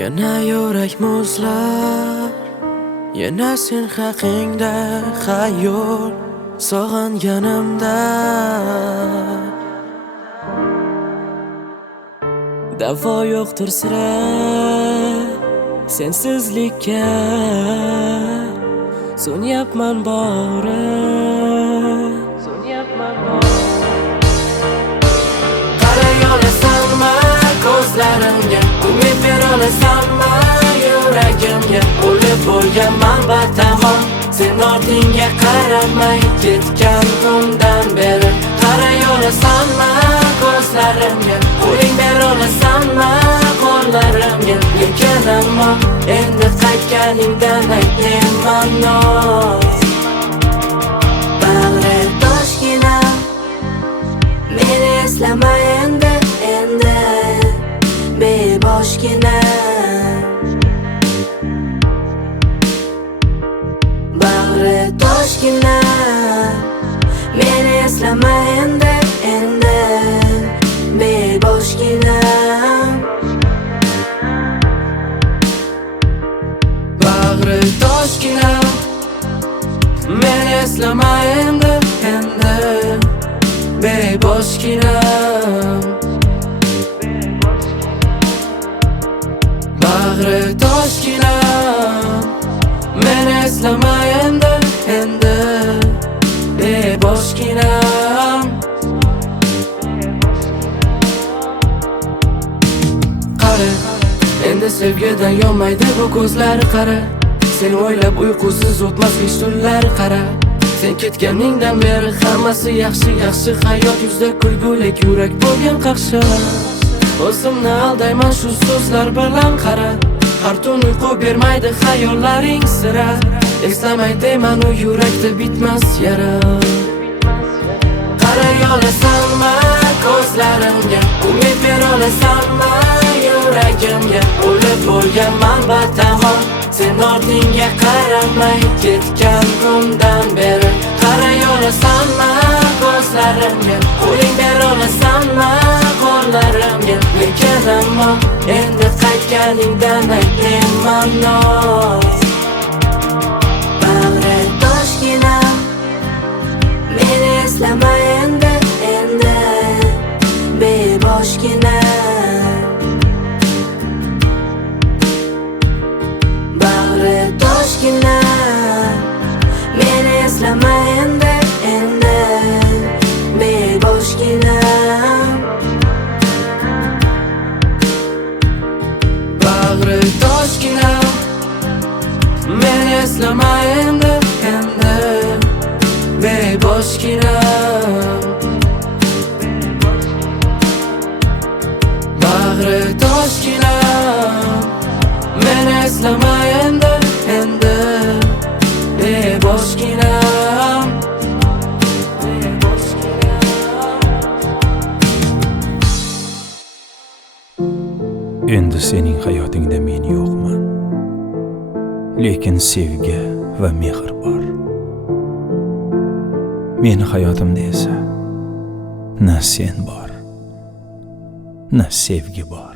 Yana yurak muzlar, yana sen haqingda xayol sog'inganimda davo yo'qdir sira sensizlikka so'nyapman bori qara yolasanmi ko'zlarimga umid berolasanmi yuragimga o'lib bo'lganman batamom sen ortingga qaramay ketgan kundan beri qara yolasanmi ko'zlarimga qo'ling berolasanmi qo'llarimga lekin ammo endi qaytganingdan aytmayman bag'ri toshgina meni eslama endi beboshgina bag'ri toshgina meni eslama endi beboshgina bag'ri toshgina meni eslama endi beboshgina bag'ri toshgina meni eslama endi beboshgina qara endi sevgidan yonmaydi bu ko'zlar qara seni o'ylab uyqusiz o'tmas hech tunlar qara sen ketganingdan beri hammasi yaxshi hayot yuzda kulgulik yurak bo'lgan qaqshar o'zimni aldayman shu so'zlar bilan qara har tun uyqu bermaydi xayollaring sira eslamay deyman u yurakda bitmas yara qara yolasanmi ko'zlarimga umid berolasanmi yuragimga o'lib bo'lganman batamom sen ortingga qaramay ketgan kundan beri qara yolasanmi ko'zlarimga qo'ling berolasanmi qo'llarimga lekin ammo endi qaytganingdan aytmayman bag'ri toshgina meni eslama endi beboshgina bag'ri toshgina meni eslama endi beboshgina bag'ri toshgina meni eslama endi beboshgina bag'ri toshgina meni eslama endi beboshgina endi sening hayotingda men yo'qman lekin sevgi va mehr bor meni hayotimda esa na sen bor na sevgi bor